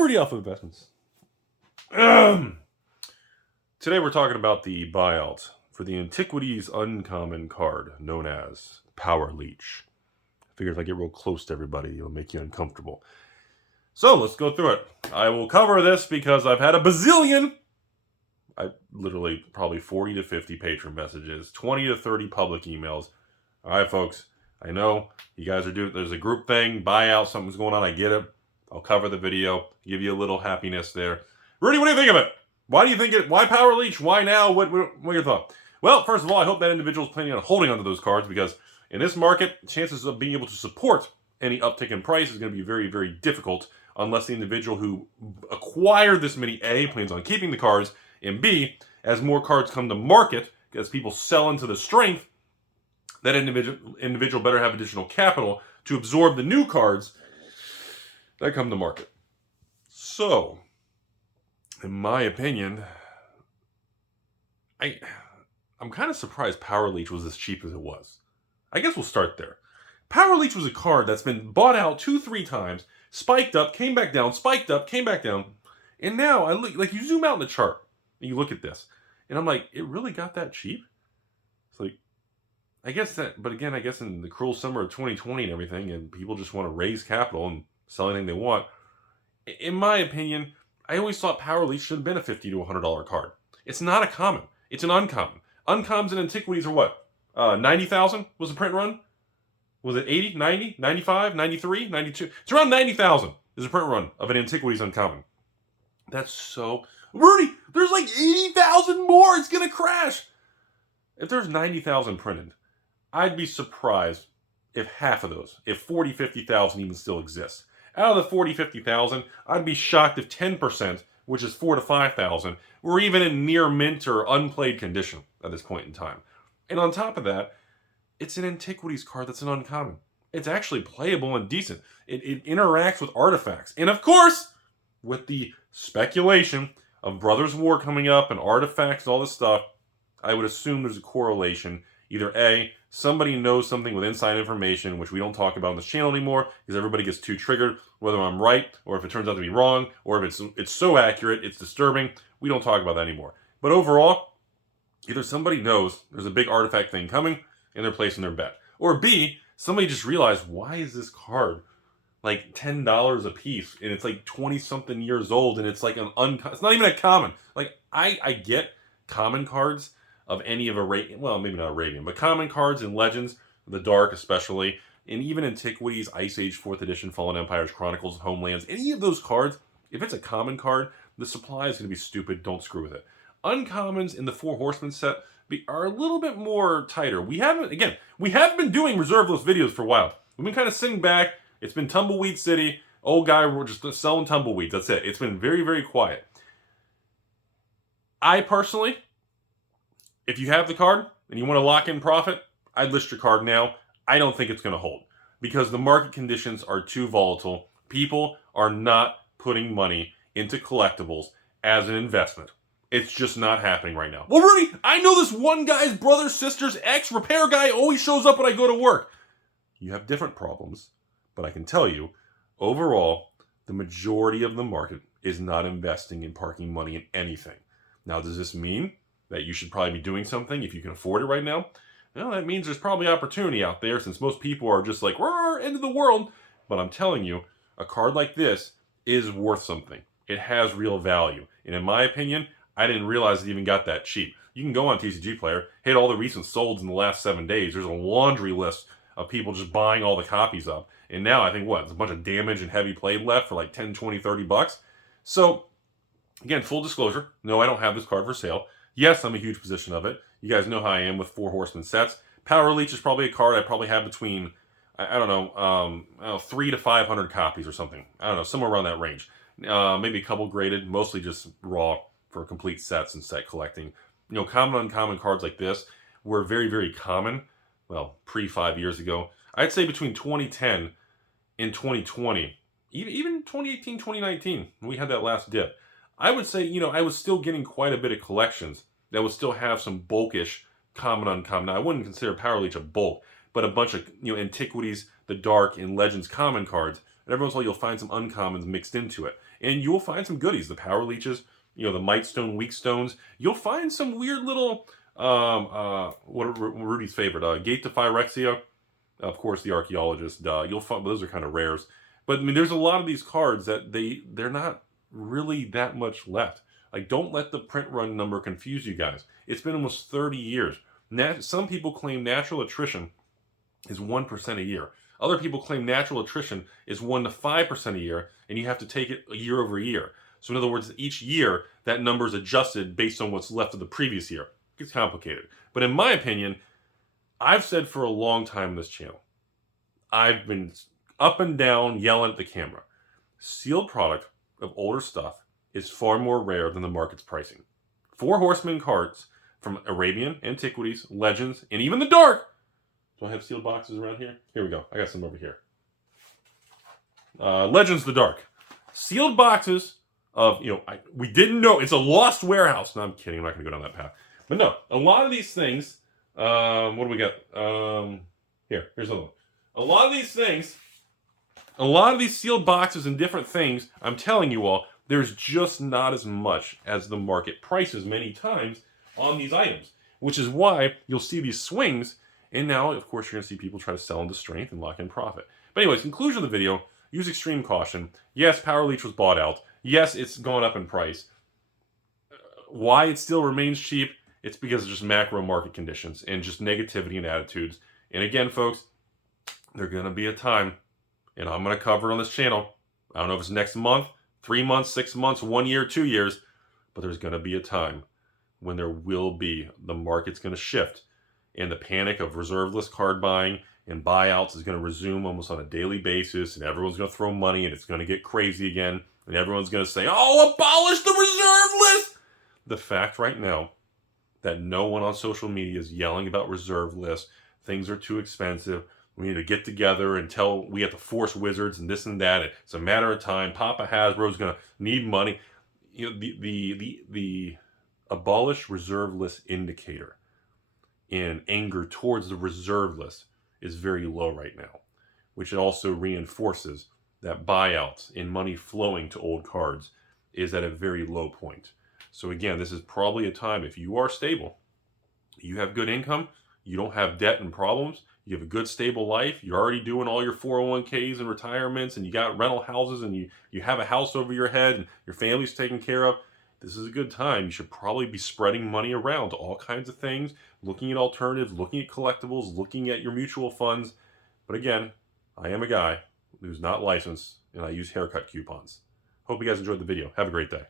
Rudy Alpha Investments. Today we're talking about the buyout for the Antiquities Uncommon card known as PowerLeech. I figure if I get real close to everybody, it'll make you uncomfortable. So let's go through it. I will cover this because I've had a bazillion, literally probably 40 to 50 patron messages, 20 to 30 public emails. All right, folks, I know you guys are doing, there's a group thing, buyout, something's going on, I get it. I'll cover the video, give you a little happiness there. Rudy, what do you think of it? Why do you think it? Why PowerLeech? Why now? What are your thoughts? Well, first of all, I hope that individual is planning on holding onto those cards because in this market, chances of being able to support any uptick in price is going to be very, very difficult unless the individual who acquired this many A plans on keeping the cards, and B, as more cards come to market, as people sell into the strength, that individual better have additional capital to absorb the new cards that come to market. So, in my opinion, I'm kind of surprised PowerLeech was as cheap as it was. I guess we'll start there. PowerLeech was a card that's been bought out 2-3 times, spiked up, came back down, spiked up, came back down, and now I look like you zoom out in the chart and you look at this, and I'm like, it really got that cheap? It's like, I guess that, but again, I guess in the cruel summer of 2020 and everything, and people just want to raise capital and sell anything they want. In my opinion, I always thought PowerLeech should have been a $50 to $100 card. It's not a common. It's an uncommon. Uncommons and antiquities are what? 90,000 was the print run? Was it 80, 90, 95, 93, 92? It's around 90,000 is a print run of an antiquities uncommon. That's so... Rudy, there's like 80,000 more. It's going to crash. If there's 90,000 printed, I'd be surprised if half of those, if 40, 50,000 even still exists. Out of the 40, 50,000, I'd be shocked if 10%, which is 4 to 5,000, were even in near mint or unplayed condition at this point in time. And on top of that, it's an antiquities card that's an uncommon. It's actually playable and decent. It interacts with artifacts. And of course, with the speculation of Brothers War coming up and artifacts and all this stuff, I would assume there's a correlation. Either A, somebody knows something with inside information, which we don't talk about on this channel anymore, because everybody gets too triggered, whether I'm right, or if it turns out to be wrong, or if it's so accurate, it's disturbing. We don't talk about that anymore. But overall, either somebody knows there's a big artifact thing coming, and they're placing their bet. Or B, somebody just realized, why is this card like $10 a piece, and it's like 20-something years old, and it's like it's not even a common. Like, I get common cards of any of Arabian, well, maybe not Arabian, but common cards and Legends, the Dark especially, and even Antiquities, Ice Age 4th Edition, Fallen Empires, Chronicles, Homelands, any of those cards, if it's a common card, the supply is going to be stupid, don't screw with it. Uncommons in the Four Horsemen set are a little bit more tighter. We haven't been doing reserve list videos for a while. We've been kind of sitting back, it's been Tumbleweed City, old guy, we're just selling tumbleweeds, that's it. It's been very, very quiet. I personally, if you have the card and you want to lock in profit, I'd list your card now. I don't think it's going to hold because the market conditions are too volatile. People are not putting money into collectibles as an investment. It's just not happening right now. Well, Rudy, I know this one guy's brother, sister's ex repair guy always shows up when I go to work. You have different problems, but I can tell you, overall, the majority of the market is not investing in parking money in anything. Now, does this mean that you should probably be doing something if you can afford it right now? Well, that means there's probably opportunity out there since most people are just like, we're end of the world. But I'm telling you, a card like this is worth something. It has real value. And in my opinion, I didn't realize it even got that cheap. You can go on TCG Player, hit all the recent solds in the last 7 days. There's a laundry list of people just buying all the copies up. And now I think, there's a bunch of damage and heavy play left for like 10, 20, 30 bucks. So, again, full disclosure, no, I don't have this card for sale. Yes, I'm a huge position of it. You guys know how I am with Four Horsemen sets. PowerLeech is probably a card I probably have between, I don't know, 300 to 500 copies or something. I don't know, somewhere around that range. Maybe a couple graded, mostly just raw for complete sets and set collecting. You know, common uncommon cards like this were very, very common. Well, pre 5 years ago. I'd say between 2010 and 2020, even 2018, 2019, when we had that last dip. I would say, I was still getting quite a bit of collections that would still have some bulkish common uncommon. Now, I wouldn't consider PowerLeech a bulk, but a bunch of, Antiquities, the Dark, and Legends common cards and every once in a while you'll find some uncommons mixed into it. And you'll find some goodies, the PowerLeeches, you know, the Might Stone, Weak Stones. You'll find some weird little, what are Rudy's favorite, Gate to Phyrexia, of course, the Archaeologist. You'll find, those are kind of rares. But I mean, there's a lot of these cards that they're not really that much left. Like, don't let the print run number confuse you guys. It's been almost 30 years. Some people claim natural attrition is 1% a year. Other people claim natural attrition is 1 to 5% a year, and you have to take it year over year. So in other words, each year, that number is adjusted based on what's left of the previous year. It gets complicated. But in my opinion, I've said for a long time on this channel, I've been up and down yelling at the camera. Sealed product of older stuff is far more rare than the market's pricing. Four Horsemen cards from Arabian, Antiquities, Legends, and even the Dark. Do I have sealed boxes around here? Here we go. I got some over here. Legends the Dark. Sealed boxes of, you know, we didn't know. It's a lost warehouse. No, I'm kidding. I'm not going to go down that path. But no, a lot of these things, what do we got? Here's another one. A lot of these things, a lot of these sealed boxes and different things, I'm telling you all, there's just not as much as the market prices many times on these items, which is why you'll see these swings. And now, of course, you're going to see people try to sell into strength and lock in profit. But anyways, conclusion of the video, use extreme caution. Yes, PowerLeech was bought out. Yes, it's gone up in price. Why it still remains cheap? It's because of just macro market conditions and just negativity and attitudes. And again, folks, there's going to be a time, and I'm going to cover it on this channel. I don't know if it's next month, 3 months, 6 months, 1 year, 2 years, but there's going to be a time when there will be, the market's going to shift, and the panic of reserve list card buying and buyouts is going to resume almost on a daily basis, and everyone's going to throw money, and it's going to get crazy again, and everyone's going to say, oh, abolish the reserve list! The fact right now that no one on social media is yelling about reserve lists, things are too expensive, we need to get together and tell, we have to force wizards and this and that, it's a matter of time, Papa Hasbro's going to need money. You know, the abolish reserve list indicator and anger towards the reserve list is very low right now, which also reinforces that buyouts and money flowing to old cards is at a very low point. So again, this is probably a time, if you are stable, you have good income, you don't have debt and problems, you have a good stable life, you're already doing all your 401ks and retirements, and you got rental houses, and you have a house over your head, and your family's taken care of, this is a good time. You should probably be spreading money around to all kinds of things, looking at alternatives, looking at collectibles, looking at your mutual funds. But again, I am a guy who's not licensed, and I use haircut coupons. Hope you guys enjoyed the video. Have a great day.